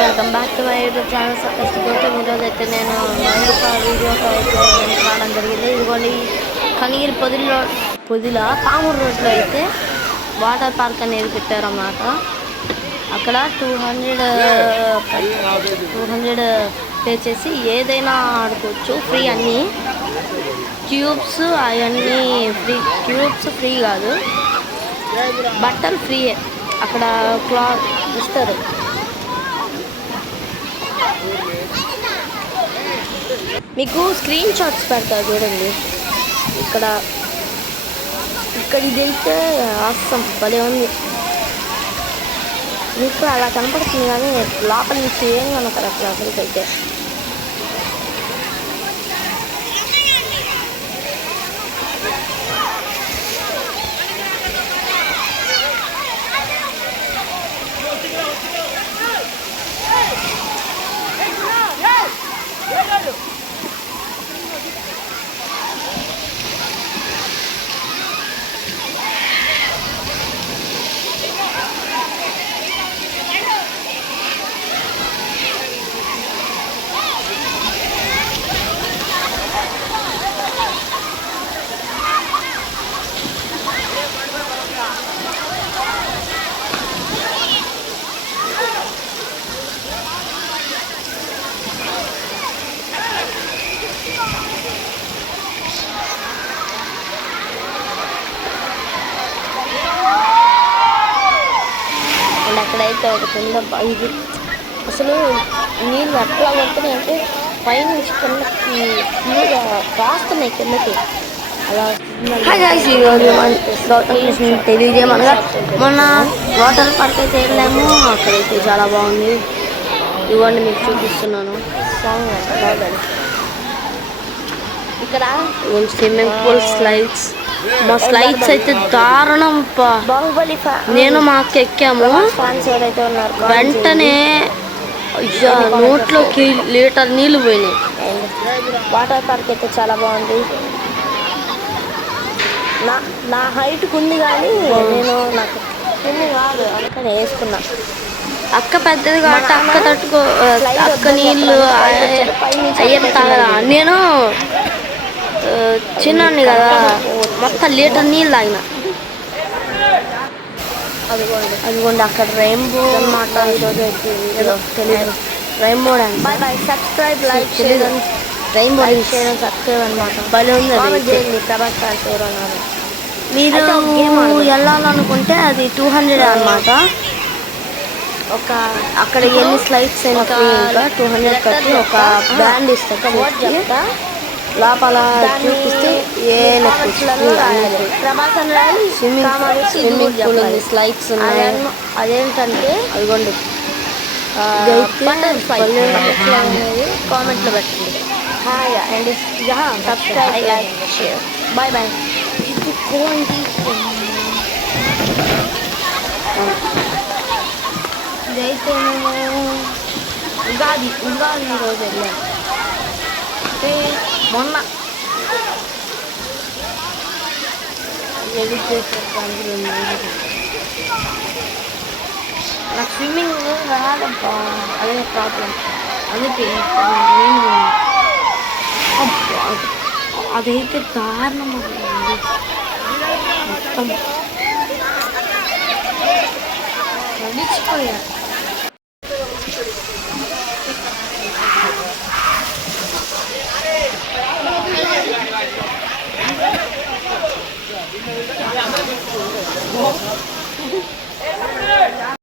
Welcome back to my YouTube channel Success Gautam. ఈరోజు అయితే నేను ఒక వీడియోతో అయితే రావడం జరిగింది. ఇదిగోండి కనిగిరి పొదిల కామూరు రోడ్లో అయితే వాటర్ పార్క్ అనేది పెట్టారన్నమాట. అక్కడ 200 పే చేసి ఏదైనా ఆడుకోవచ్చు. ఫ్రీ అన్నీ క్యూబ్స్ అవన్నీ ఫ్రీ. క్యూబ్స్ ఫ్రీ కాదు, బట్టలు ఫ్రీయే. అక్కడ క్లాత్ ఇస్తారు. మీకు స్క్రీన్ షాట్స్ పెడతారు చూడండి. ఇక్కడ ఇదైతే ఆసం భలే ఉంది. మీకు అలా కనపడుతుంది కానీ లోపల నుంచి ఏం కనపడట్లేదు అసలుకైతే. అక్కడైతే ఒక కింద ఇది అసలు నీళ్ళు అట్లా పడుతున్నాయి అంటే పైనుంచి కిందకి ఫుల్గా కాస్తున్నాయి కిందకి. అలా తెలియజేయమనగా మొన్న వాటర్ పార్క్ అయితే వెళ్ళాము. అక్కడైతే చాలా బాగుంది. ఇవ్వండి మీకు చూపిస్తున్నాను. సాంగ్ అంటే బాగుంది. ఇక్కడ స్విమ్మింగ్ పూల్ స్లైడ్స్, మా స్లైడ్స్ అయితే దారుణం. బాహుబలి నేను మా అక్క ఎక్కాము. వెంటనే నోట్లోకి లీటర్ నీళ్ళు పోయినాయి. వాటర్ పార్క్ అయితే చాలా బాగుంది. నా హైట్కి ఉంది కానీ నాకు స్విమ్మింగ్ కాదు, అందుకని వేసుకున్నా. అక్క పెద్దది కాబట్టి అక్క తట్టుకో. అక్క నీళ్ళు అయ్యేది తాగదా. నేను చిన్నాన్ని కదా, మొత్తం లీటర్ నీళ్ళు తాగిన. అదిగోండి అక్కడ రెయిన్బో అన్నమాట. ఈరోజు అయితే ఏదో తెలియదు. Rainbow dance. Subscribe, like, share, rainbow share, subscribe అనమాట. భలే ఉంది. ప్రభాస్ ఫ్యాన్స్ ఎవరు అన్నారు. మీరు వెళ్ళాలనుకుంటే అది 200 అనమాట. అక్కడ ఎన్ని స్లైడ్స్ అయినా ఇంకా 200 కట్టి ఒక బ్యాండ్ ఇస్తారు. లోపల చూపిస్తే స్విమ్మింగ్ పూల్ ఉంది, స్లైడ్స్ ఉన్నాయి. అదేంటంటే అదిగోండి అనేది కామెంట్లో పెట్టండి. Hi and subscribe, like, share. Bye bye. ఇదైతే మేము ఉగాది రోజు వెళ్ళాము. అంటే మొన్న ఎడిట్ చేసేటానికి నాకు స్విమ్మింగ్ రాదబ్బా, అదే ప్రాబ్లం. అందుకే అదైతే దారుణం. మొత్తం నడిచిపోయా. Oh.